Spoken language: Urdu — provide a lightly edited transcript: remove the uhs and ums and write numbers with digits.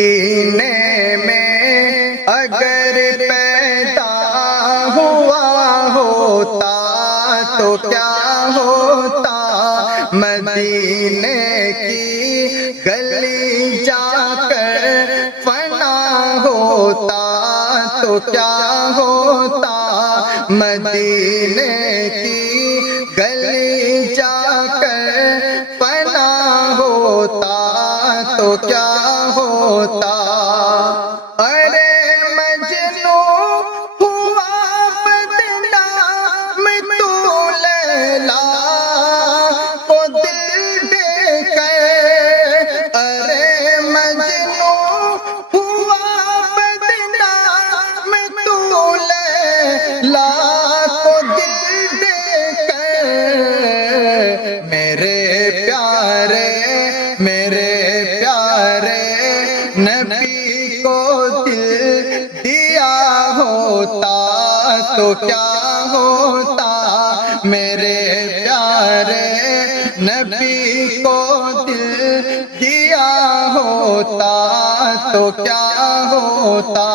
سینے میں اگر پیدا ہوا ہوتا تو کیا ہوتا، مدینے کی گلی جا کر فنا ہوتا تو کیا ہوتا، مدینے کی گلی جا کر فنا ہوتا تو کیا ہوتا۔ ارے مجنو ہوا بدنام تو لیلا کو دل دے کر، ارے مجنو ہوا بدنام تو لیلا کو دل دے کر، میرے پیارے نبی کو دل دیا ہوتا تو کیا ہوتا، میرے پیارے نبی کو دل دیا ہوتا تو کیا ہوتا۔